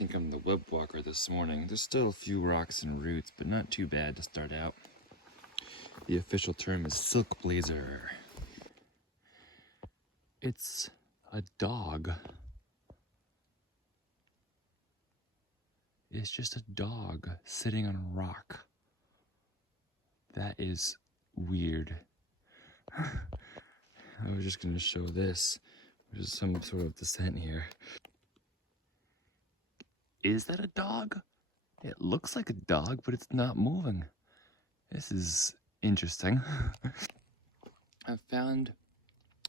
think I'm the web walker this morning. There's still a few rocks and roots, but not too bad to start out. The official term is silk blazer. It's a dog. It's just a dog sitting on a rock. That is weird. I was just gonna show this. There's some sort of descent here. Is that a dog? It looks like a dog, but it's not moving. This is interesting. I've found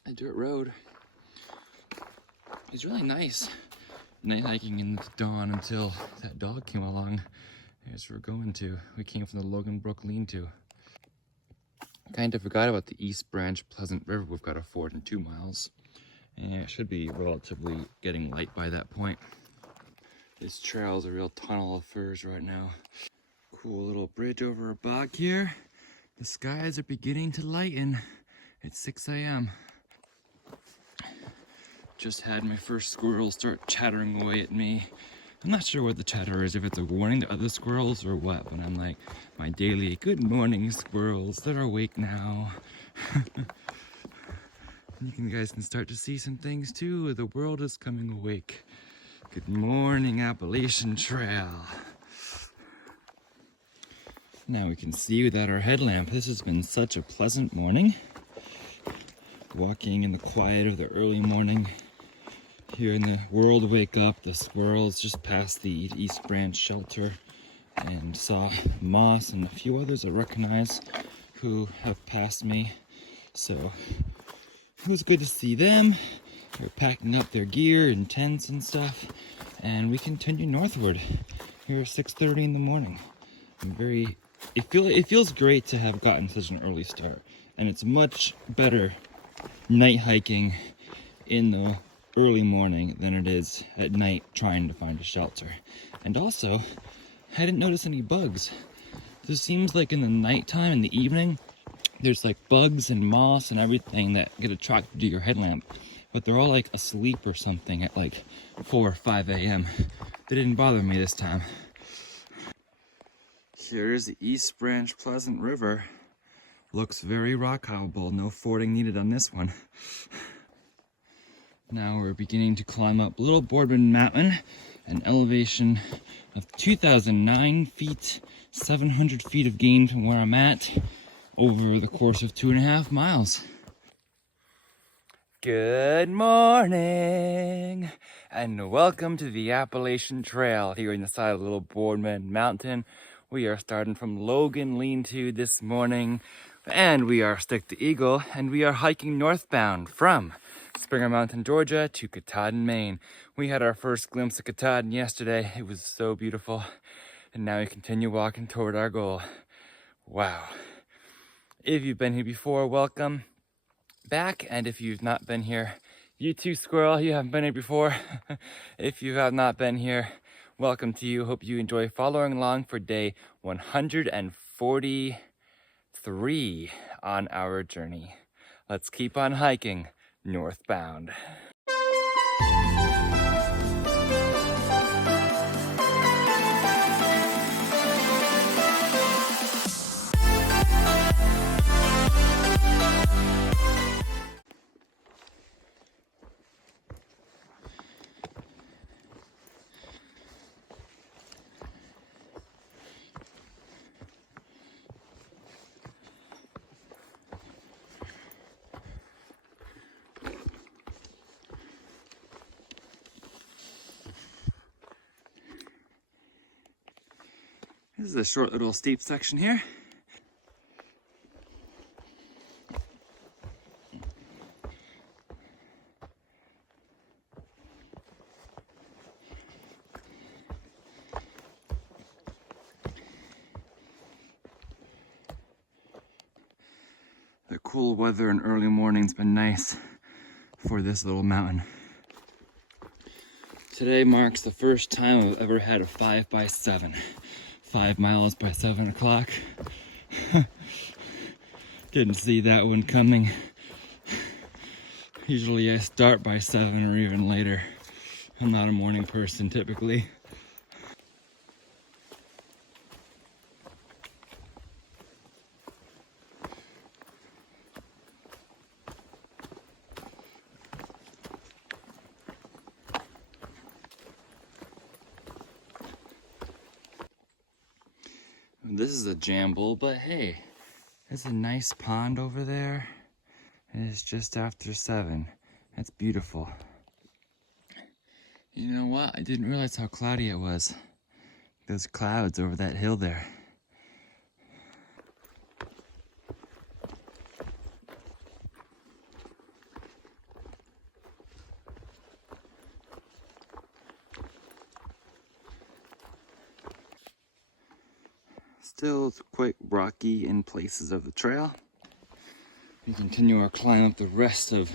a dirt road. It's really nice. Night hiking in the dawn until that dog came along. As we're going to. We came from the Logan Brook lean-to. Kind of forgot about the East Branch Pleasant River. We've got a ford in 2 miles. And it should be relatively getting light by that point. This trail is a real tunnel of firs right now. Cool little bridge over a bog here. The skies are beginning to lighten. It's 6 a.m. Just had my first squirrel start chattering away at me. I'm not sure what the chatter is, if it's a warning to other squirrels or what, but I'm like, my daily good morning squirrels, they're awake now. You guys can start to see some things too. The world is coming awake. Good morning, Appalachian Trail. Now we can see without our headlamp. This has been such a pleasant morning. Walking in the quiet of the early morning. Hearing the world wake up. The squirrels just passed the East Branch shelter and saw Moss and a few others I recognize who have passed me. So it was good to see them. They're packing up their gear and tents and stuff, and we continue northward here at 6:30 in the morning. It feels great to have gotten such an early start, and it's much better night hiking in the early morning than it is at night trying to find a shelter. And also, I didn't notice any bugs. This seems like in the nighttime, in the evening, there's like bugs and moss and everything that get attracted to your headlamp. But they're all like asleep or something at like 4 or 5 a.m. They didn't bother me this time. Here's the East Branch Pleasant River. Looks very rock-hoppable, no fording needed on this one. Now we're beginning to climb up Little Boardman Mountain, an elevation of 2,009 feet, 700 feet of gain from where I'm at over the course of 2.5 miles. Good morning, and welcome to the Appalachian Trail here on the side of Little Boardman Mountain. We are starting from Logan Lean-to this morning, and we are Stick to Eagle, and we are hiking northbound from Springer Mountain, Georgia to Katahdin, Maine. We had our first glimpse of Katahdin yesterday. It was so beautiful, and now we continue walking toward our goal. Wow. If you've been here before, welcome back, and if you've not been here, you too, squirrel, you haven't been here before. If you have not been here, welcome to you. Hope you enjoy following along for day 143 on our journey. Let's keep on hiking northbound. This is a short little steep section here. The cool weather and early morning's been nice for this little mountain. Today marks the first time I've ever had a 5x7. 5 miles by 7 o'clock. Didn't see that one coming. Usually I start by 7 or even later. I'm not a morning person typically. this is a jamble, but hey, there's a nice pond over there. And it's just after 7. That's beautiful. You know what? I didn't realize how cloudy it was. Those clouds over that hill there. Still quite rocky in places of the trail. We continue our climb up the rest of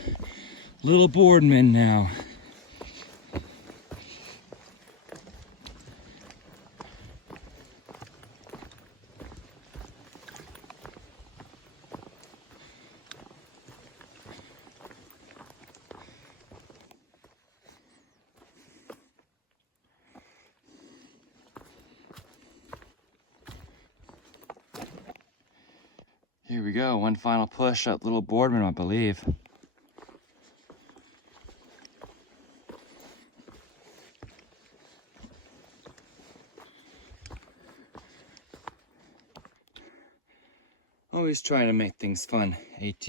Little Boardman now. Here we go, one final push up Little Boardman, I believe. Always trying to make things fun, AT.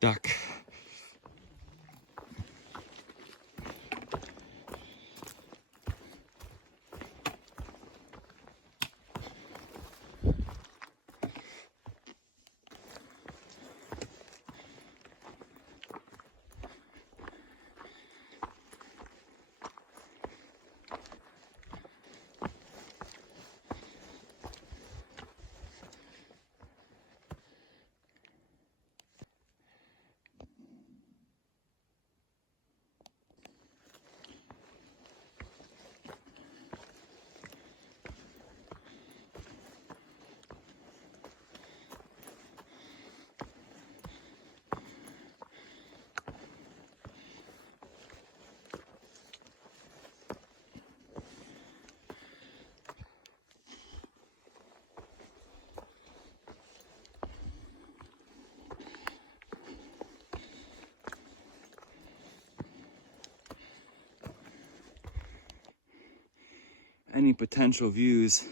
Duck. Any potential views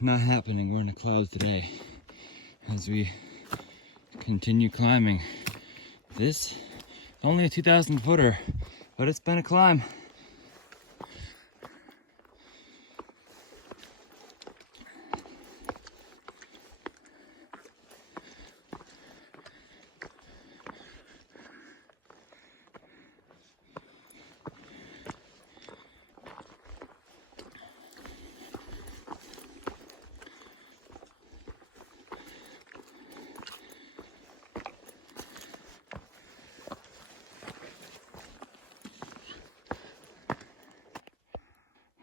not happening. We're in the clouds today as we continue climbing. This only a 2,000 footer, but it's been a climb.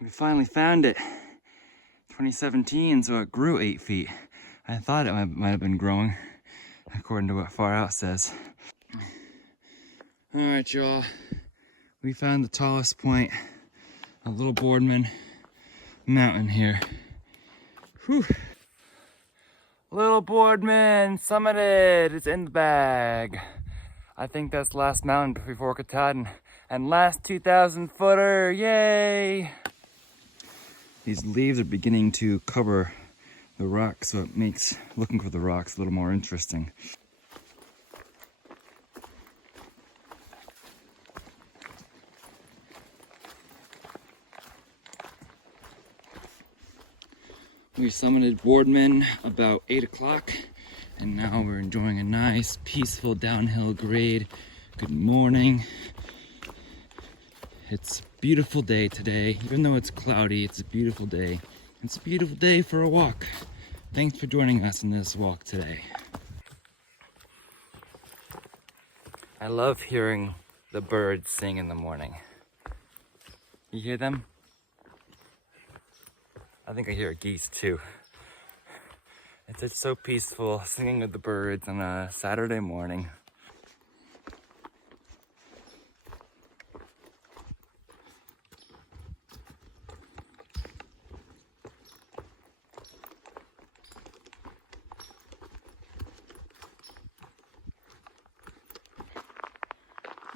We finally found it. 2017, so it grew 8 feet. I thought it might have been growing, according to what Far Out says. All right, y'all. We found the tallest point of Little Boardman Mountain here. Whew. Little Boardman summited. It's in the bag. I think that's the last mountain before Katahdin. And last 2,000 footer, yay! These leaves are beginning to cover the rock, so it makes looking for the rocks a little more interesting. We summited Boardman about 8 o'clock, and now we're enjoying a nice, peaceful downhill grade. Good morning. It's a beautiful day today. Even though it's cloudy, it's a beautiful day. It's a beautiful day for a walk. Thanks for joining us in this walk today. I love hearing the birds sing in the morning. You hear them? I think I hear geese too. It's just so peaceful singing with the birds on a Saturday morning.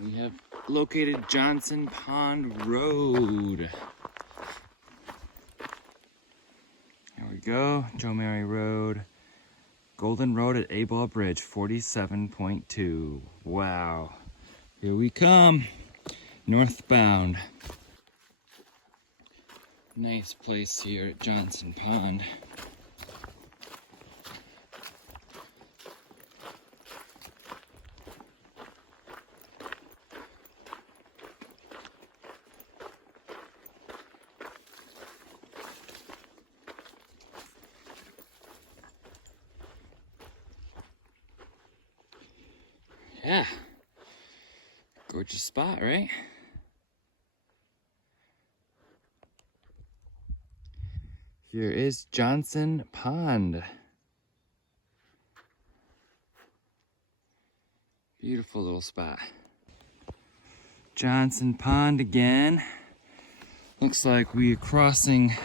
We have located Johnson Pond Road. we go, Joe Mary Road. Golden Road at A-Ball Bridge, 47.2. Wow. Here we come, northbound. Nice place here at Johnson Pond. Yeah, gorgeous spot, right? Here is Johnson Pond. Beautiful little spot. Johnson Pond again. Looks like we're crossing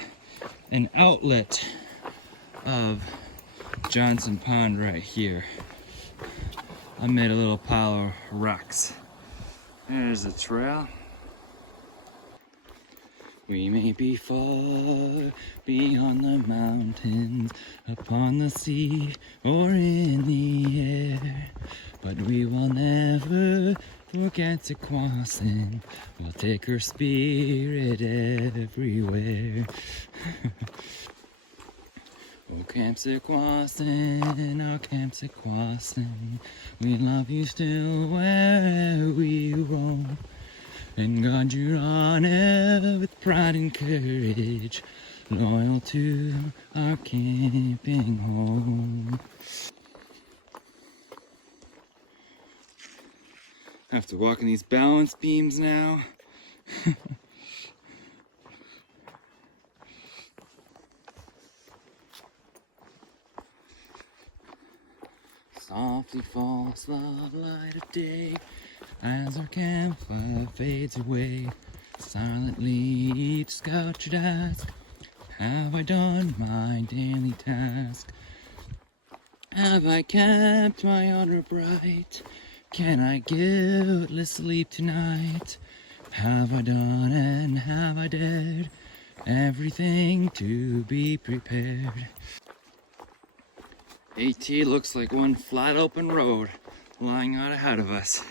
an outlet of Johnson Pond right here. I made a little pile of rocks. There's the trail. We may be far beyond the mountains, upon the sea, or in the air, but we will never forget Sequoiassin. We'll take her spirit everywhere. Oh, Camp Sequoiassin, oh, Camp Sequoiassin, we love you still where we roam, and guard your honor with pride and courage, loyal to our camping home. I have to walk in these balance beams now. Softly falls the light of day as our campfire fades away. Silently each scout should ask, have I done my daily task? Have I kept my honor bright? Can I guiltless sleep tonight? Have I done and have I dared everything to be prepared? AT looks like one flat open road lying out ahead of us.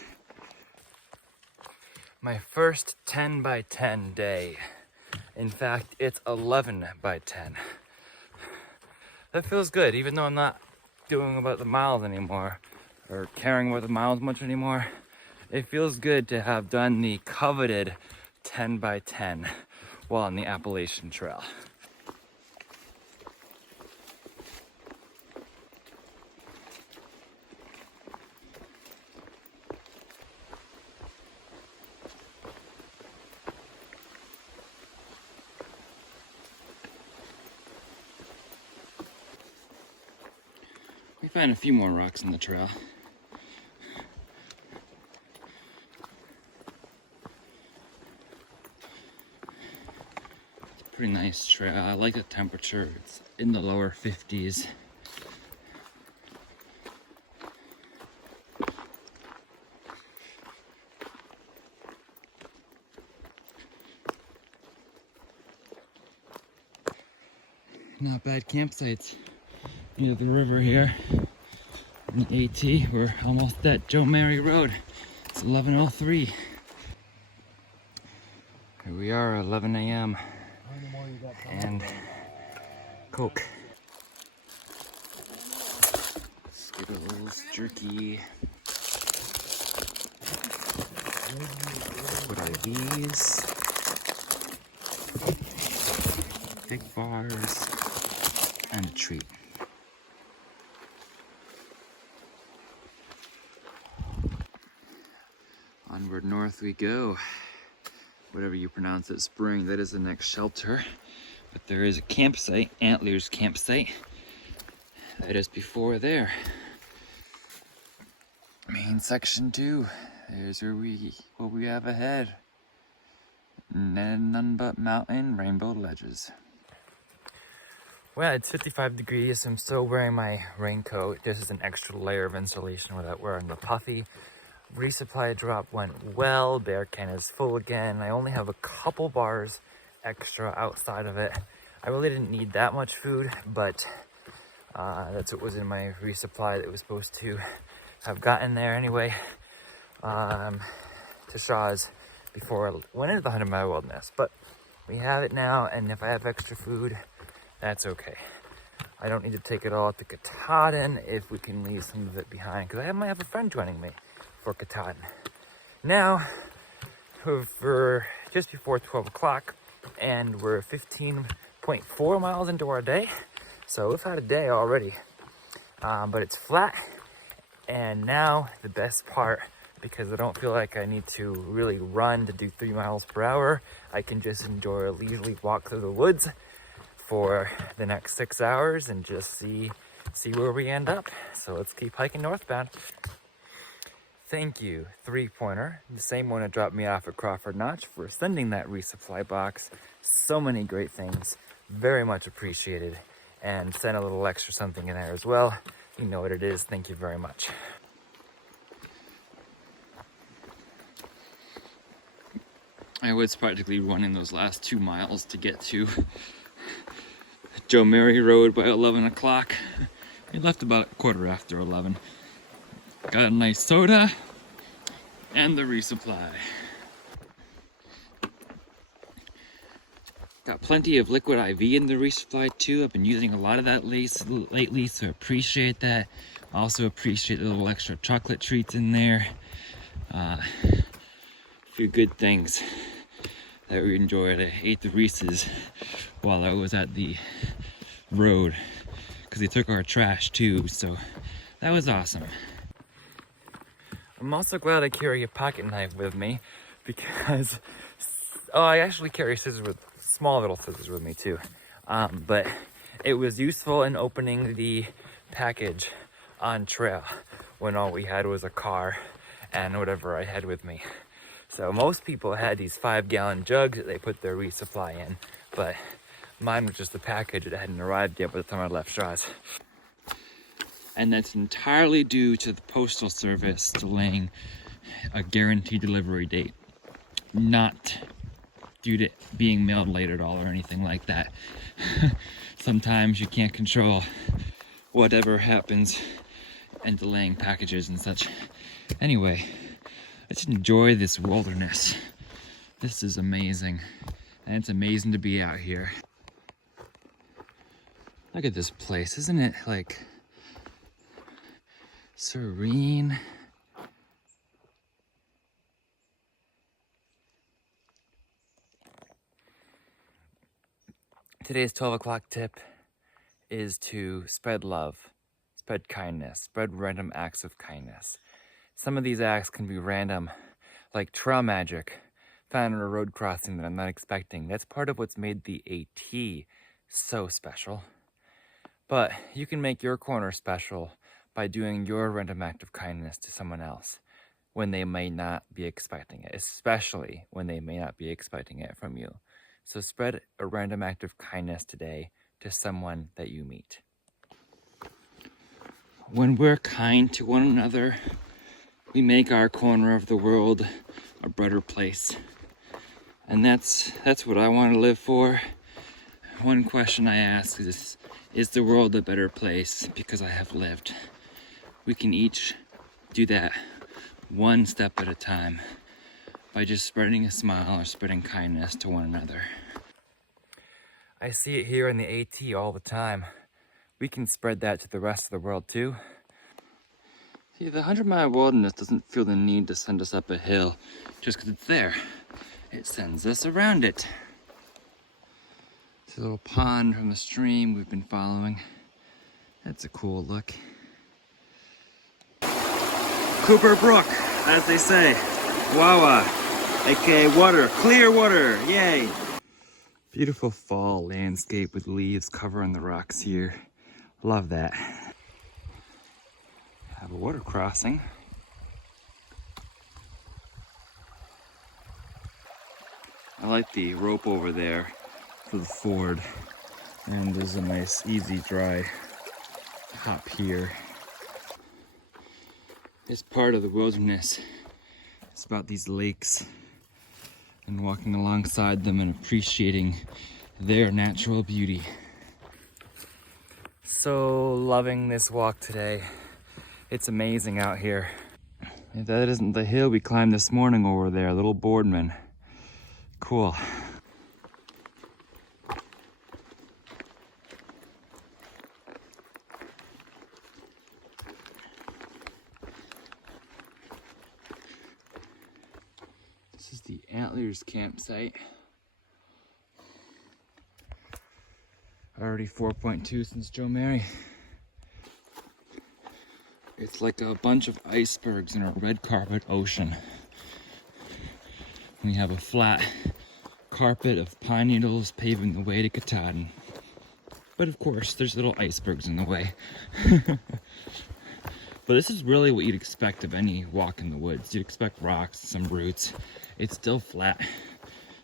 My first 10 by 10 day. In fact, it's 11 by 10. That feels good, even though I'm not doing about the miles anymore, or caring about the miles much anymore. It feels good to have done the coveted 10 by 10 while on the Appalachian Trail. We found a few more rocks in the trail. It's a pretty nice trail. I like the temperature. It's in the lower 50s. Not bad campsites near the river here. In the AT, we're almost at Joe Mary Road. It's 11:03. Here we are, 11 a.m. and Coke. Skittles, jerky. What are these? Big bars and a treat. Onward north we go. Whatever you pronounce it, spring, that is the next shelter. But there is a campsite, Antlers campsite, that is before there. Main section 2. There's what we have ahead. None but mountain rainbow ledges. Well, it's 55 degrees, so I'm still wearing my raincoat. This is an extra layer of insulation without wearing the puffy. Resupply drop went well. Bear can is full again. I only have a couple bars extra outside of it. I really didn't need that much food, but that's what was in my resupply that was supposed to have gotten there anyway to Shaw's before I went into the 100-mile wilderness. But we have it now, and if I have extra food, that's okay. I don't need to take it all to Katahdin if we can leave some of it behind, because I might have a friend joining me for Katahdin. Now, we're just before 12 o'clock, and we're 15.4 miles into our day. So we've had a day already, but it's flat. And now the best part, because I don't feel like I need to really run to do 3 miles per hour, I can just enjoy a leisurely walk through the woods for the next 6 hours and just see where we end up. So let's keep hiking northbound. Thank you, 3-pointer, the same one that dropped me off at Crawford Notch, for sending that resupply box. So many great things, very much appreciated. And send a little extra something in there as well. You know what it is. Thank you very much. I was practically running those last 2 miles to get to Joe Mary Road by 11 o'clock. We left about 11:15. Got a nice soda and the resupply. Got plenty of liquid IV in the resupply too. I've been using a lot of that lately, so appreciate that. Also appreciate the little extra chocolate treats in there. A few good things that we enjoyed. I ate the Reese's while I was at the road, because they took our trash too, so that was awesome. I'm also glad I carry a pocket knife with me, because I actually carry small little scissors with me too, but it was useful in opening the package on trail when all we had was a car and whatever I had with me. So most people had these 5-gallon jugs that they put their resupply in, but mine was just the package that hadn't arrived yet by the time I left Shaw's. And that's entirely due to the Postal Service delaying a guaranteed delivery date, not due to being mailed late at all or anything like that. Sometimes you can't control whatever happens and delaying packages and such. Anyway, let's enjoy this wilderness. This is amazing, and it's amazing to be out here. Look at this place, isn't it like serene? Today's 12 o'clock tip is to spread love, spread kindness, spread random acts of kindness. Some of these acts can be random, like trail magic found on a road crossing that I'm not expecting. That's part of what's made the AT so special. But you can make your corner special by doing your random act of kindness to someone else when they may not be expecting it, especially when they may not be expecting it from you. So spread a random act of kindness today to someone that you meet. When we're kind to one another, we make our corner of the world a better place. And that's what I want to live for. One question I ask is the world a better place because I have lived? We can each do that one step at a time by just spreading a smile or spreading kindness to one another. I see it here in the AT all the time. We can spread that to the rest of the world too. See, the 100-mile wilderness doesn't feel the need to send us up a hill just because it's there. It sends us around it. It's a little pond from the stream we've been following. That's a cool look. Cooper Brook, as they say. Wawa, aka water, clear water, yay! Beautiful fall landscape with leaves covering the rocks here. Love that. Have a water crossing. I like the rope over there for the ford. And there's a nice, easy, dry hop here. This part of the wilderness is about these lakes and walking alongside them and appreciating their natural beauty. So loving this walk today. It's amazing out here. If that isn't the hill we climbed this morning over there, little Boardman. Cool. This is the Antlers campsite. Already 4.2 since Joe Mary. It's like a bunch of icebergs in a red carpet ocean. We have a flat carpet of pine needles paving the way to Katahdin. But of course, there's little icebergs in the way. But this is really what you'd expect of any walk in the woods. You'd expect rocks, some roots. It's still flat,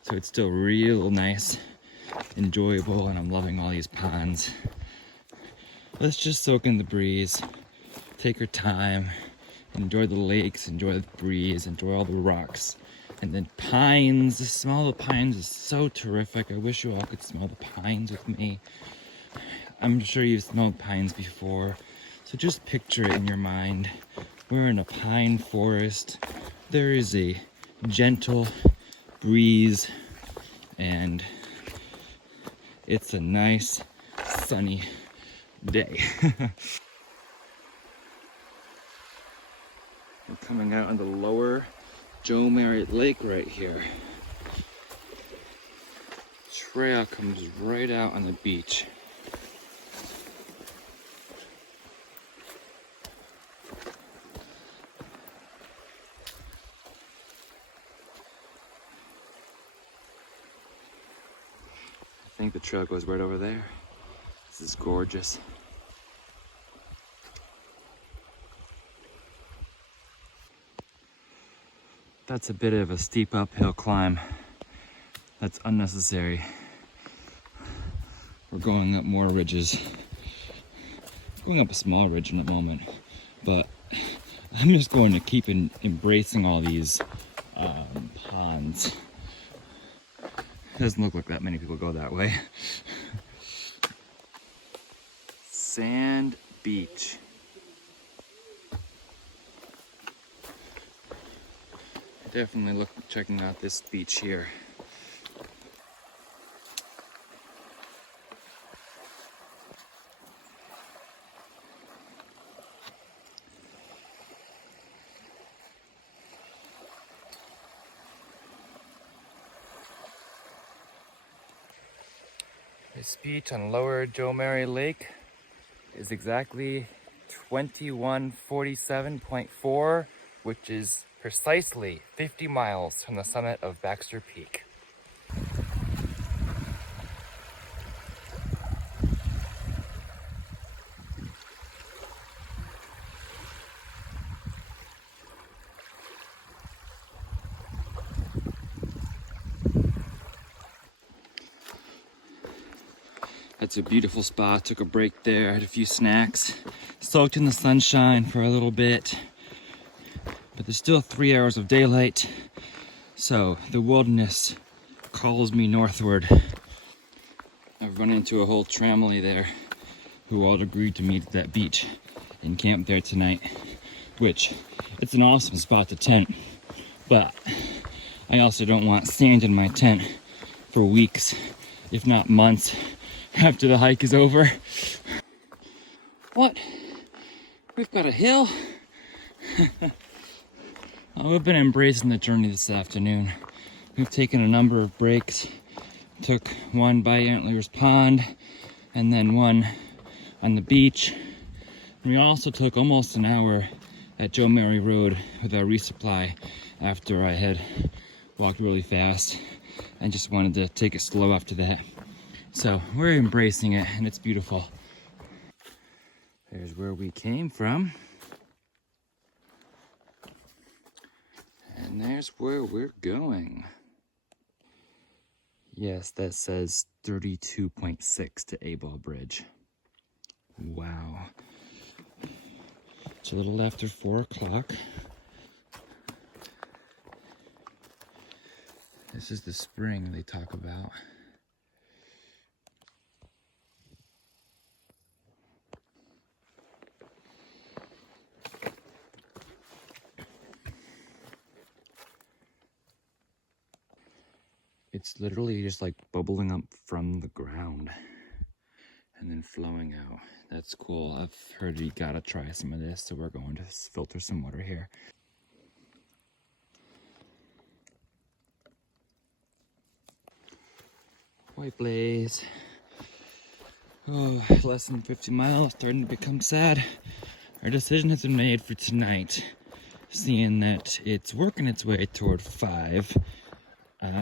so it's still real nice, enjoyable, and I'm loving all these ponds. Let's just soak in the breeze, take our time, enjoy the lakes, enjoy the breeze, enjoy all the rocks. And then pines, the smell of the pines is so terrific. I wish you all could smell the pines with me. I'm sure you've smelled pines before, so just picture it in your mind. We're in a pine forest. There is a gentle breeze, and it's a nice sunny day. We're coming out on the lower Joe Mary Lake right here. Trail comes right out on the beach. I think the trail goes right over there. This is gorgeous. That's a bit of a steep uphill climb. That's unnecessary. We're going up more ridges. Going up a small ridge in a moment, but I'm just going to keep embracing all these ponds. It doesn't look like that many people go that way. Sand beach. Definitely look checking out this beach here. This beach on Lower Joe Mary Lake is exactly 2147.4, which is precisely 50 miles from the summit of Baxter Peak. That's a beautiful spot. Took a break there, had a few snacks, soaked in the sunshine for a little bit. But there's still 3 hours of daylight, so the wilderness calls me northward. I've run into a whole family there who all agreed to meet at that beach and camp there tonight, which it's an awesome spot to tent, but I also don't want sand in my tent for weeks, if not months, after the hike is over. What? We've got a hill? We've been embracing the journey this afternoon. We've taken a number of breaks. Took one by Antlers Pond and then one on the beach. And we also took almost an hour at Joe Mary Road with our resupply after I had walked really fast and just wanted to take it slow after that. So we're embracing it and it's beautiful. There's where we came from. And there's where we're going. Yes, that says 32.6 to A-Ball Bridge. Wow. It's a little after 4 o'clock. This is the spring they talk about. It's literally just like bubbling up from the ground and then flowing out. That's cool. I've heard you gotta try some of this, so we're going to filter some water here. White Blaze. Oh, less than 50 miles, starting to become sad. Our decision has been made for tonight, seeing that it's working its way toward 5.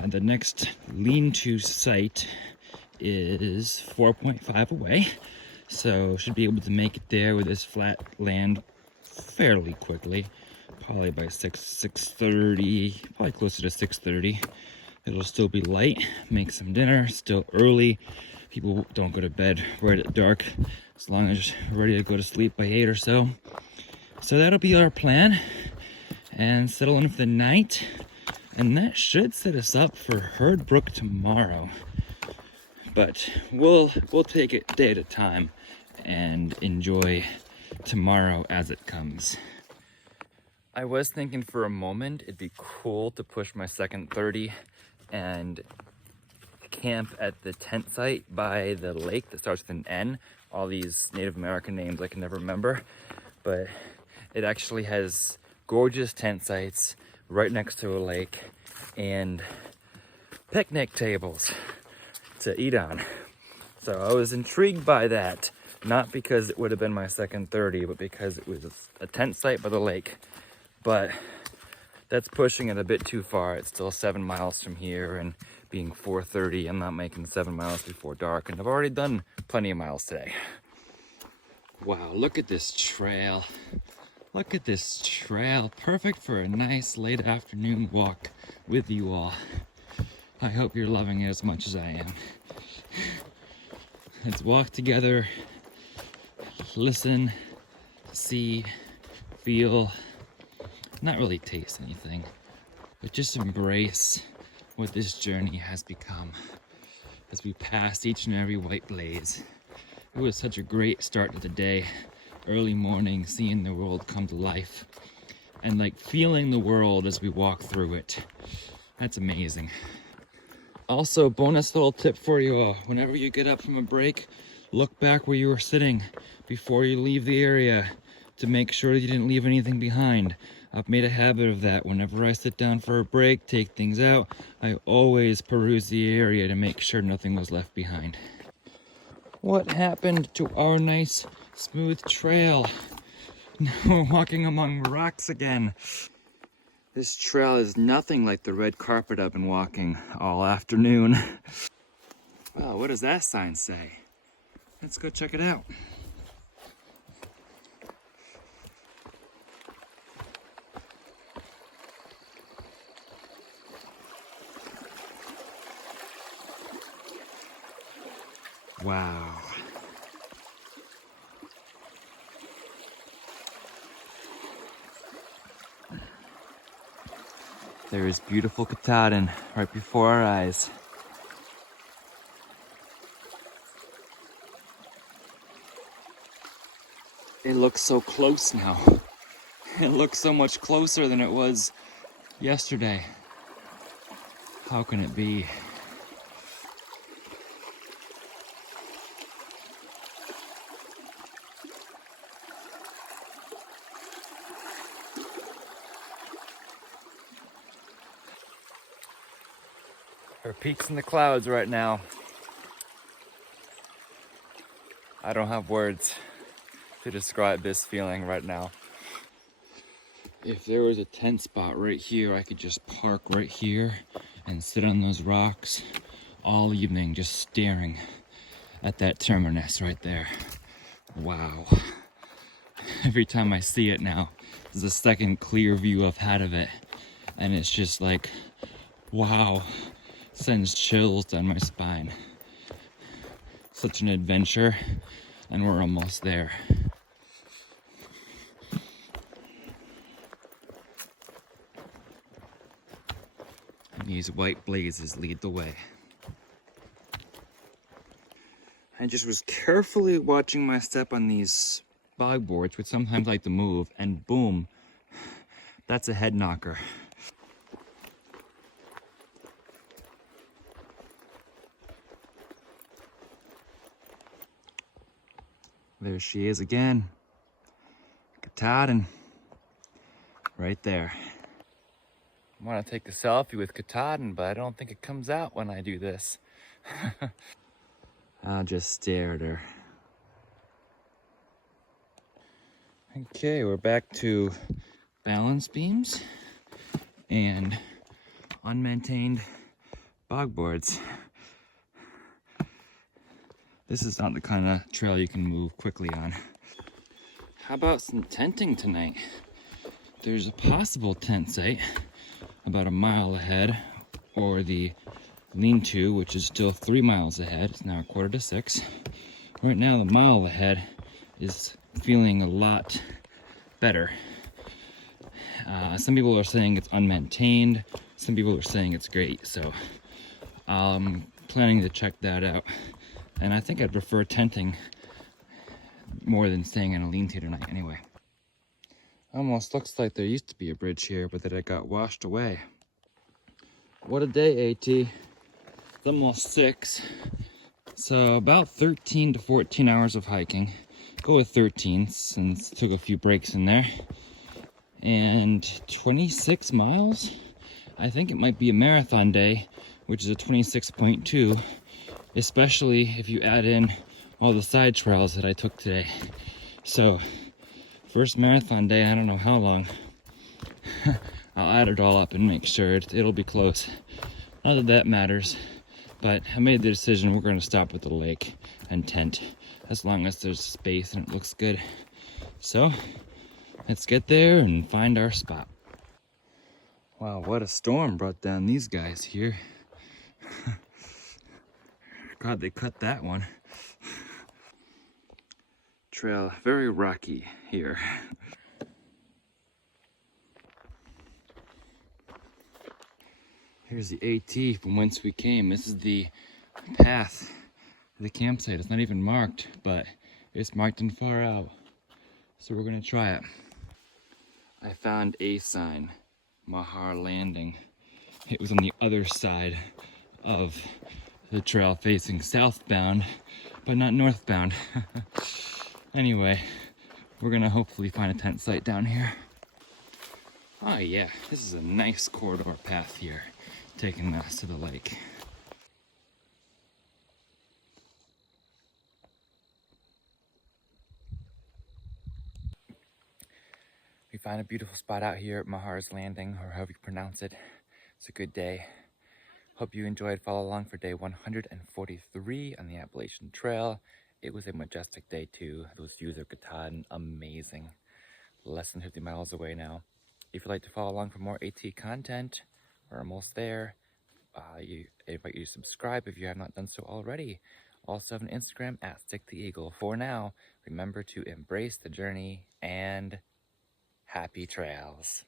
The next lean-to site is 4.5 away, so should be able to make it there with this flat land fairly quickly, probably by 6:30, probably closer to 6:30. It'll still be light, make some dinner, still early. People don't go to bed right at dark, as long as we're ready to go to sleep by 8 or so. So that'll be our plan, and settle in for the night, and that should set us up for Herd Brook tomorrow. But we'll take it day at a time and enjoy tomorrow as it comes. I was thinking for a moment it'd be cool to push my second 30 and camp at the tent site by the lake that starts with an N. All these Native American names I can never remember, but it actually has gorgeous tent sites right next to a lake and picnic tables to eat on. So I was intrigued by that, not because it would have been my second 30, but because it was a tent site by the lake. But that's pushing it a bit too far. It's still 7 miles from here, and being 4:30, I'm not making 7 miles before dark, and I've already done plenty of miles today. Wow, look at this trail. Look at this trail, perfect for a nice late afternoon walk with you all. I hope you're loving it as much as I am. Let's walk together, listen, see, feel, not really taste anything, but just embrace what this journey has become as we pass each and every white blaze. It was such a great start to the day, early morning, seeing the world come to life and like feeling the world as we walk through it. That's amazing. Also, bonus little tip for you all. Whenever you get up from a break, look back where you were sitting before you leave the area to make sure you didn't leave anything behind. I've made a habit of that. Whenever I sit down for a break, take things out, I always peruse the area to make sure nothing was left behind. What happened to our nice, smooth trail? Now we're walking among rocks again. This trail is nothing like the red carpet I've been walking all afternoon. Well, what does that sign say? Let's go check it out. Wow. There is beautiful Katahdin right before our eyes. It looks so close now. It looks so much closer than it was yesterday. How can it be? There are peaks in the clouds right now. I don't have words to describe this feeling right now. If there was a tent spot right here, I could just park right here and sit on those rocks all evening, just staring at that terminus right there. Wow. Every time I see it now, there's a second clear view I've had of it, and it's just like, wow. Sends chills down my spine. Such an adventure, and we're almost there. And these white blazes lead the way. I just was carefully watching my step on these bog boards, which sometimes like to move, and boom, that's a head knocker. There she is again. Katahdin, right there. I want to take a selfie with Katahdin, but I don't think it comes out when I do this. I'll just stare at her. Okay, we're back to balance beams and unmaintained bog boards. This is not the kind of trail you can move quickly on. How about some tenting tonight? There's a possible tent site about a mile ahead, or the lean-to, which is still 3 miles ahead. It's now 5:45. Right now, the mile ahead is feeling a lot better. Some people are saying it's unmaintained. Some people are saying it's great. So I'm planning to check that out. And I think I'd prefer tenting more than staying in a lean-to tonight anyway. Almost looks like there used to be a bridge here, but that it got washed away. What a day, AT. It's almost 6. So about 13 to 14 hours of hiking. Go with 13 since took a few breaks in there. And 26 miles? I think it might be a marathon day, which is a 26.2, especially if you add in all the side trails that I took today. So first marathon day, I don't know how long. I'll add it all up and make sure it'll be close. Not that that matters, but I made the decision we're going to stop at the lake and tent as long as there's space and it looks good. So let's get there and find our spot. Wow, what a storm brought down these guys here. God, they cut that one. Trail very rocky here. Here's the AT from whence we came. This is the path to the campsite. It's not even marked, but it's marked and far out. So we're gonna try it. I found a sign, Mahar Landing. It was on the other side of the trail facing southbound, but not northbound. Anyway, we're gonna hopefully find a tent site down here. Oh yeah, this is a nice corridor path here, taking us to the lake. We found a beautiful spot out here at Mahar's Landing, or however you pronounce it. It's a good day. Hope you enjoyed. Follow along for day 143 on the Appalachian Trail. It was a majestic day too. Those views of Katahdin, amazing. Less than 50 miles away now. If you'd like to follow along for more AT content, we're almost there. I invite you to subscribe if you have not done so already. Also have an Instagram at @StickTheEagle. For now, remember to embrace the journey and happy trails.